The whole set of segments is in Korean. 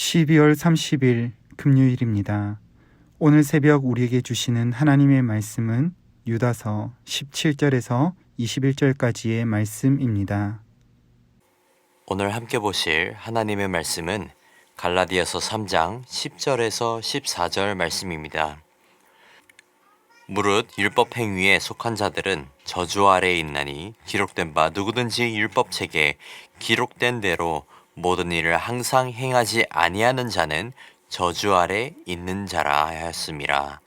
12월 30일 금요일입니다. 오늘 새벽 우리에게 주시는 하나님의 말씀은 유다서 17절에서 21절까지의 말씀입니다. 오늘 함께 보실 하나님의 말씀은 갈라디아서 3장 10절에서 14절 말씀입니다. 무릇 율법 행위에 속한 자들은 저주 아래에 있나니 기록된 바 누구든지 율법책에 기록된 대로 모든 일을 항상 행하지 아니하는 자는 저주 아래 있는 자라 하였음이라.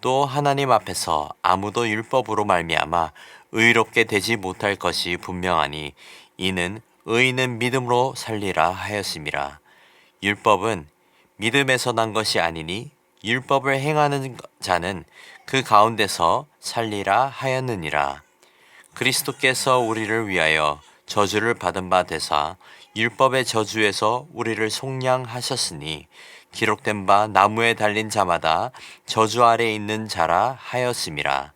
또 하나님 앞에서 아무도 율법으로 말미암아 의롭게 되지 못할 것이 분명하니 이는 의인은 믿음으로 살리라 하였음이라. 율법은 믿음에서 난 것이 아니니 율법을 행하는 자는 그 가운데서 살리라 하였느니라. 그리스도께서 우리를 위하여 저주를 받은 바 되사 율법의 저주에서 우리를 속량하셨으니 기록된 바 나무에 달린 자마다 저주 아래 있는 자라 하였음이라.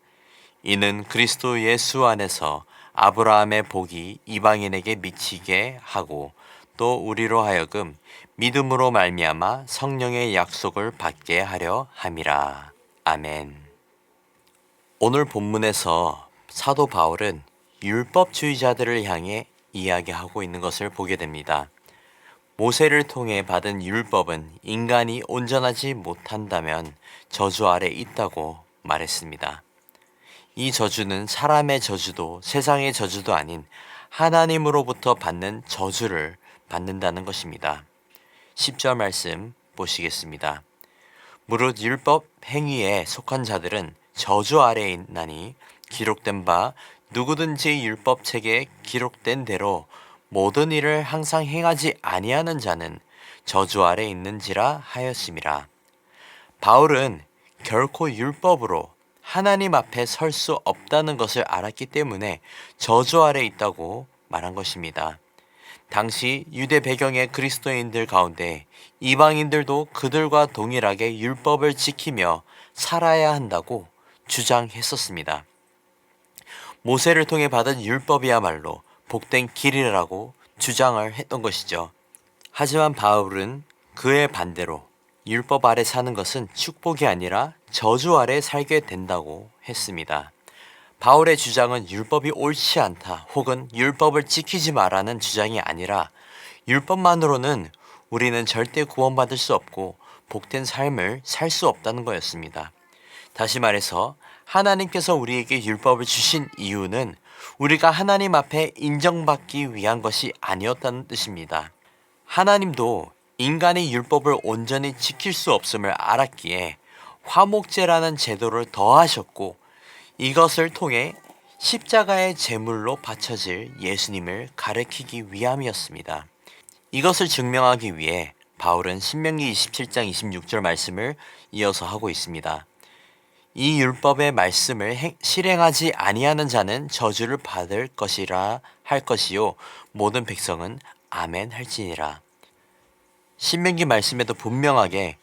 이는 그리스도 예수 안에서 아브라함의 복이 이방인에게 미치게 하고 또 우리로 하여금 믿음으로 말미암아 성령의 약속을 받게 하려 함이라. 아멘. 오늘 본문에서 사도 바울은 율법주의자들을 향해 이야기하고 있는 것을 보게 됩니다. 모세를 통해 받은 율법은 인간이 온전하지 못한다면 저주 아래 있다고 말했습니다. 이 저주는 사람의 저주도 세상의 저주도 아닌 하나님으로부터 받는 저주를 받는다는 것입니다. 10절 말씀 보시겠습니다. 무릇 율법 행위에 속한 자들은 저주 아래에 있나니 기록된 바 누구든지 율법책에 기록된 대로 모든 일을 항상 행하지 아니하는 자는 저주 아래 있는지라 하였음이라. 바울은 결코 율법으로 하나님 앞에 설 수 없다는 것을 알았기 때문에 저주 아래 있다고 말한 것입니다. 당시 유대 배경의 그리스도인들 가운데 이방인들도 그들과 동일하게 율법을 지키며 살아야 한다고 주장했었습니다. 모세를 통해 받은 율법이야말로 복된 길이라고 주장을 했던 것이죠. 하지만 바울은 그의 반대로 율법 아래 사는 것은 축복이 아니라 저주 아래 살게 된다고 했습니다. 바울의 주장은 율법이 옳지 않다 혹은 율법을 지키지 마라는 주장이 아니라 율법만으로는 우리는 절대 구원받을 수 없고 복된 삶을 살 수 없다는 거였습니다. 다시 말해서 하나님께서 우리에게 율법을 주신 이유는 우리가 하나님 앞에 인정받기 위한 것이 아니었다는 뜻입니다. 하나님도 인간이 율법을 온전히 지킬 수 없음을 알았기에 화목제라는 제도를 더하셨고 이것을 통해 십자가의 제물로 바쳐질 예수님을 가리키기 위함이었습니다. 이것을 증명하기 위해 바울은 신명기 27장 26절 말씀을 이어서 하고 있습니다. 이 율법의 말씀을 실행하지 아니하는 자는 저주를 받을 것이라 할 것이요 모든 백성은 아멘 할지니라. 신명기 말씀에도 분명하게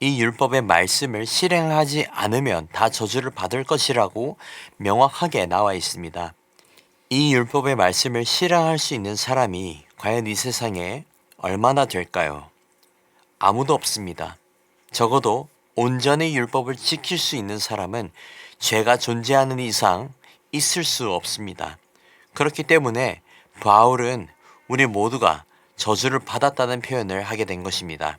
이 율법의 말씀을 실행하지 않으면 다 저주를 받을 것이라고 명확하게 나와 있습니다. 이 율법의 말씀을 실행할 수 있는 사람이 과연 이 세상에 얼마나 될까요? 아무도 없습니다. 적어도 온전히 율법을 지킬 수 있는 사람은 죄가 존재하는 이상 있을 수 없습니다. 그렇기 때문에 바울은 우리 모두가 저주를 받았다는 표현을 하게 된 것입니다.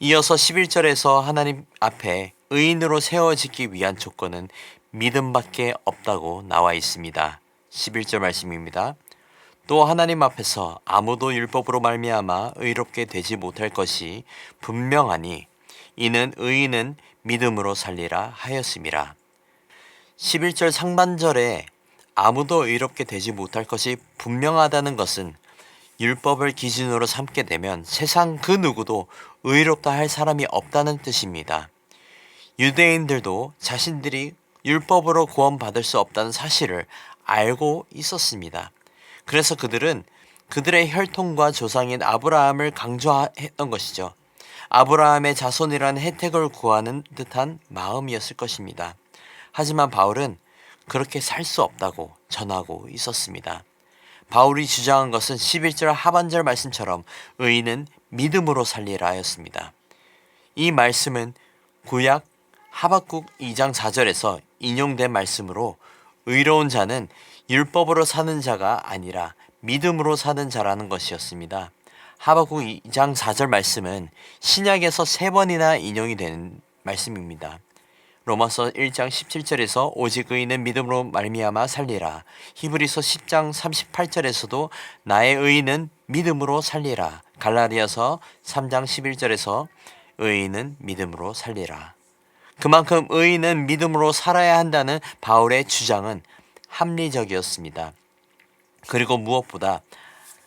이어서 11절에서 하나님 앞에 의인으로 세워지기 위한 조건은 믿음밖에 없다고 나와 있습니다. 11절 말씀입니다. 또 하나님 앞에서 아무도 율법으로 말미암아 의롭게 되지 못할 것이 분명하니 이는 의인은 믿음으로 살리라 하였음이라. 11절 상반절에 아무도 의롭게 되지 못할 것이 분명하다는 것은 율법을 기준으로 삼게 되면 세상 그 누구도 의롭다 할 사람이 없다는 뜻입니다. 유대인들도 자신들이 율법으로 구원받을 수 없다는 사실을 알고 있었습니다. 그래서 그들은 그들의 혈통과 조상인 아브라함을 강조했던 것이죠. 아브라함의 자손이라는 혜택을 구하는 듯한 마음이었을 것입니다. 하지만 바울은 그렇게 살 수 없다고 전하고 있었습니다. 바울이 주장한 것은 11절 하반절 말씀처럼 의인은 믿음으로 살리라 하였습니다. 이 말씀은 구약 하박국 2장 4절에서 인용된 말씀으로 의로운 자는 율법으로 사는 자가 아니라 믿음으로 사는 자라는 것이었습니다. 하박국 2장 4절 말씀은 신약에서 3번이나 인용이 되는 말씀입니다. 로마서 1장 17절에서 오직 의인은 믿음으로 말미암아 살리라. 히브리서 10장 38절에서도 나의 의인은 믿음으로 살리라. 갈라디아서 3장 11절에서 의인은 믿음으로 살리라. 그만큼 의인은 믿음으로 살아야 한다는 바울의 주장은 합리적이었습니다. 그리고 무엇보다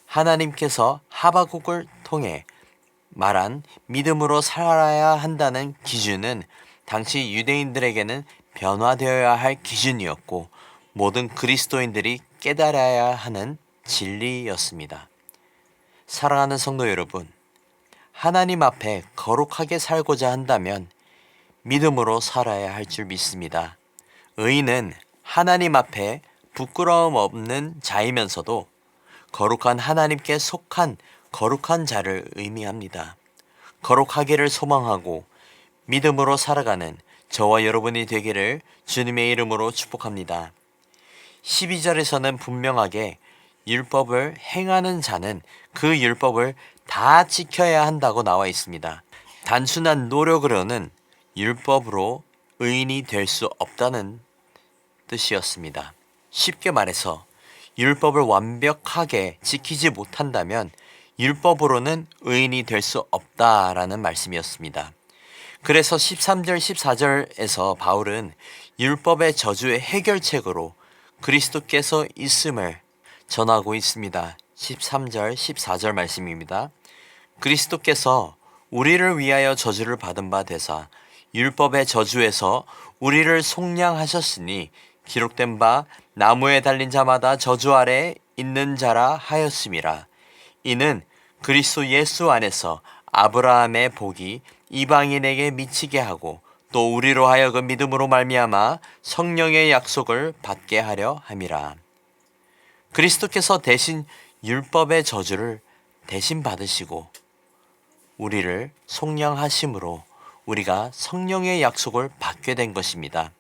하나님께서 하박국을 통해 말한 믿음으로 살아야 한다는 기준은 당시 유대인들에게는 변화되어야 할 기준이었고 모든 그리스도인들이 깨달아야 하는 진리였습니다. 사랑하는 성도 여러분, 하나님 앞에 거룩하게 살고자 한다면 믿음으로 살아야 할 줄 믿습니다. 의인은 하나님 앞에 부끄러움 없는 자이면서도 거룩한 하나님께 속한 거룩한 자를 의미합니다. 거룩하기를 소망하고 믿음으로 살아가는 저와 여러분이 되기를 주님의 이름으로 축복합니다. 12절에서는 분명하게 율법을 행하는 자는 그 율법을 다 지켜야 한다고 나와 있습니다. 단순한 노력으로는 율법으로 의인이 될 수 없다는 뜻이었습니다. 쉽게 말해서 율법을 완벽하게 지키지 못한다면 율법으로는 의인이 될 수 없다라는 말씀이었습니다. 그래서 13절, 14절에서 바울은 율법의 저주의 해결책으로 그리스도께서 있음을 전하고 있습니다. 13절, 14절 말씀입니다. 그리스도께서 우리를 위하여 저주를 받은 바 되사 율법의 저주에서 우리를 속량하셨으니 기록된 바 나무에 달린 자마다 저주 아래 있는 자라 하였음이라. 이는 그리스도 예수 안에서 아브라함의 복이 이방인에게 미치게 하고 또 우리로 하여금 믿음으로 말미암아 성령의 약속을 받게 하려 함이라. 그리스도께서 대신 율법의 저주를 대신 받으시고 우리를 속량하심으로 우리가 성령의 약속을 받게 된 것입니다.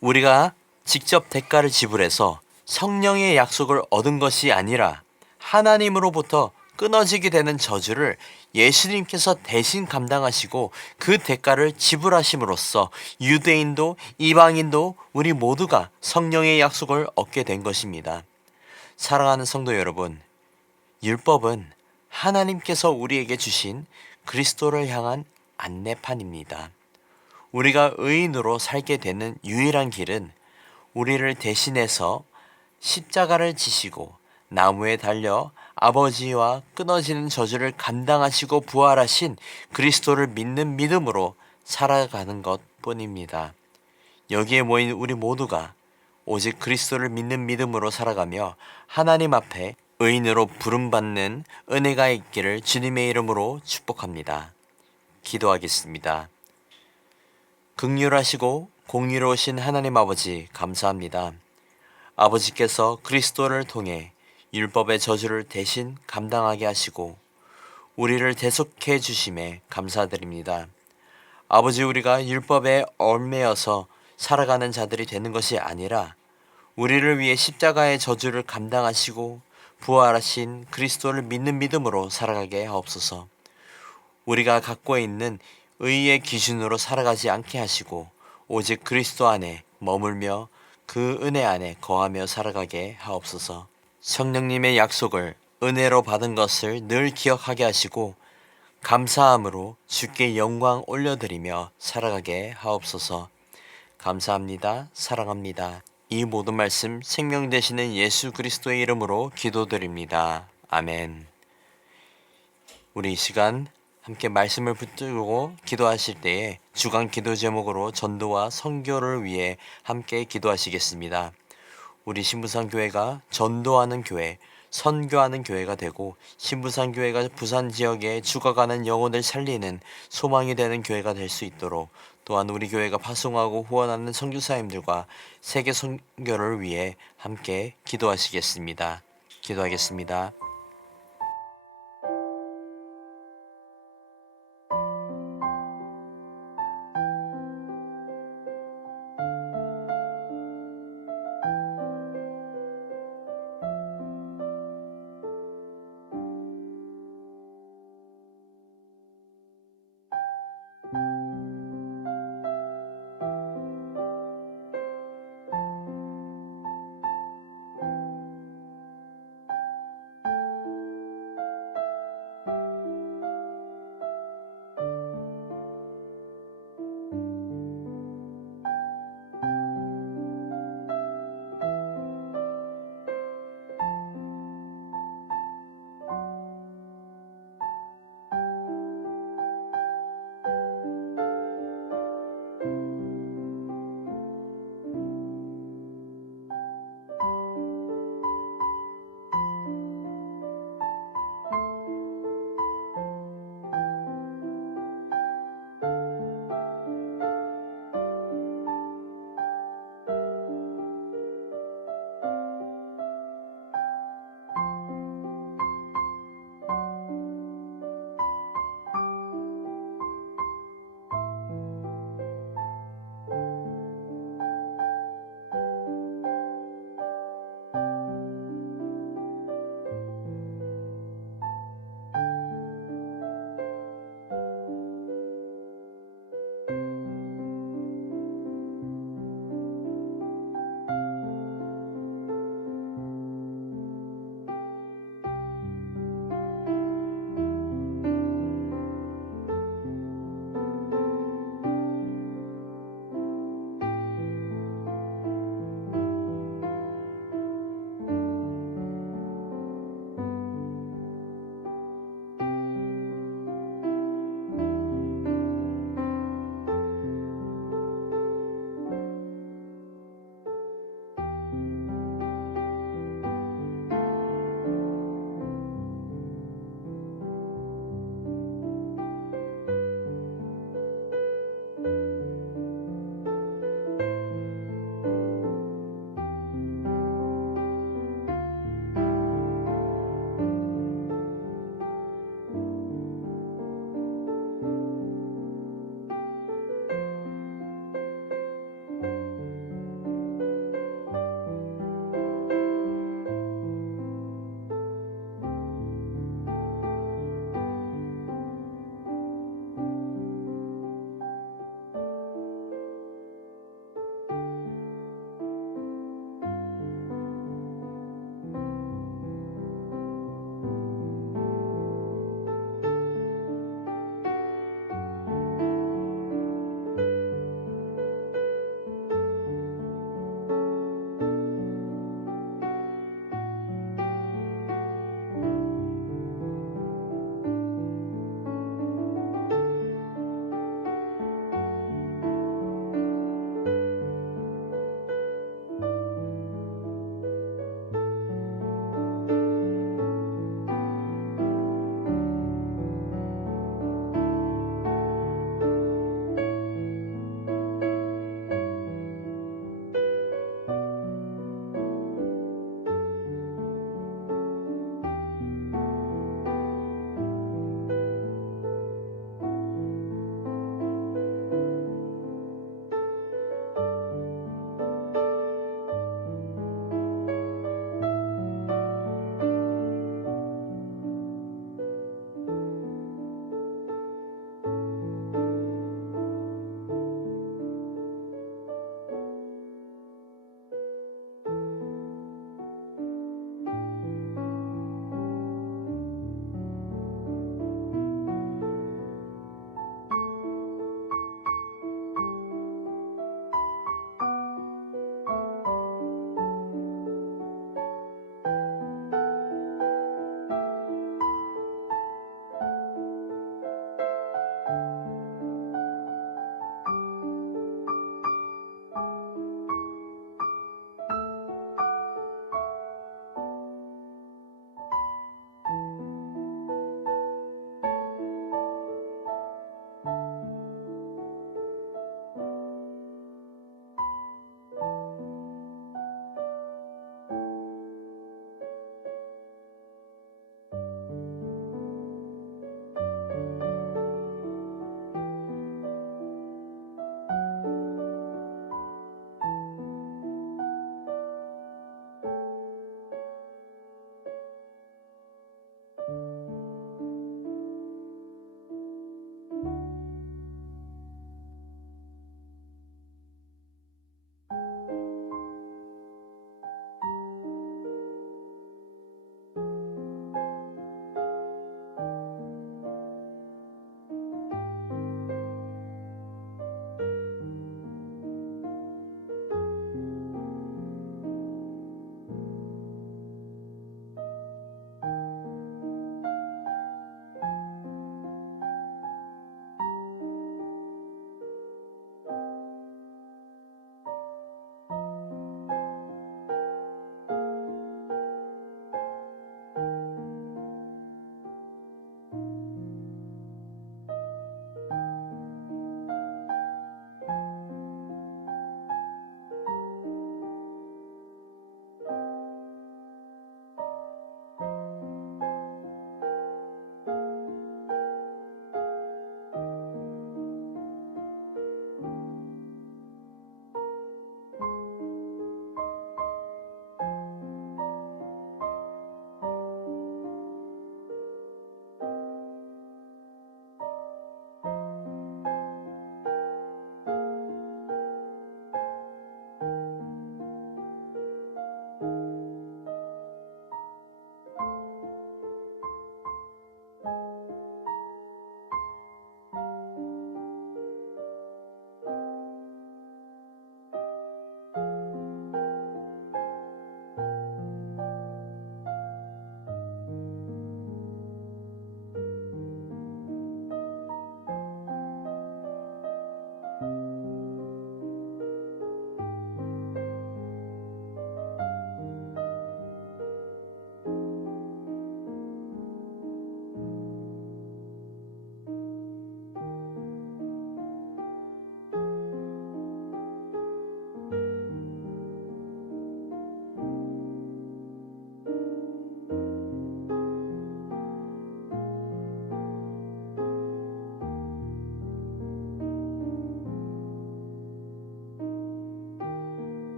우리가 직접 대가를 지불해서 성령의 약속을 얻은 것이 아니라 하나님으로부터 끊어지게 되는 저주를 예수님께서 대신 감당하시고 그 대가를 지불하심으로써 유대인도 이방인도 우리 모두가 성령의 약속을 얻게 된 것입니다. 사랑하는 성도 여러분, 율법은 하나님께서 우리에게 주신 그리스도를 향한 안내판입니다. 우리가 의인으로 살게 되는 유일한 길은 우리를 대신해서 십자가를 지시고 나무에 달려 아버지와 끊어지는 저주를 감당하시고 부활하신 그리스도를 믿는 믿음으로 살아가는 것 뿐입니다. 여기에 모인 우리 모두가 오직 그리스도를 믿는 믿음으로 살아가며 하나님 앞에 의인으로 부름받는 은혜가 있기를 주님의 이름으로 축복합니다. 기도하겠습니다. 긍휼하시고 공의로우신 하나님 아버지 감사합니다. 아버지께서 그리스도를 통해 율법의 저주를 대신 감당하게 하시고 우리를 대속해 주심에 감사드립니다. 아버지, 우리가 율법에 얽매여서 살아가는 자들이 되는 것이 아니라 우리를 위해 십자가의 저주를 감당하시고 부활하신 그리스도를 믿는 믿음으로 살아가게 하옵소서. 우리가 갖고 있는 의의 기준으로 살아가지 않게 하시고 오직 그리스도 안에 머물며 그 은혜 안에 거하며 살아가게 하옵소서. 성령님의 약속을 은혜로 받은 것을 늘 기억하게 하시고 감사함으로 주께 영광 올려드리며 살아가게 하옵소서. 감사합니다. 사랑합니다. 이 모든 말씀 생명 되시는 예수 그리스도의 이름으로 기도드립니다. 아멘. 우리 이 시간 함께 말씀을 붙들고 기도하실 때에 주간 기도 제목으로 전도와 선교를 위해 함께 기도하시겠습니다. 우리 신부산교회가 전도하는 교회, 선교하는 교회가 되고 신부산교회가 부산 지역에 죽어가는 영혼을 살리는 소망이 되는 교회가 될 수 있도록 또한 우리 교회가 파송하고 후원하는 선교사님들과 세계 선교를 위해 함께 기도하시겠습니다. 기도하겠습니다.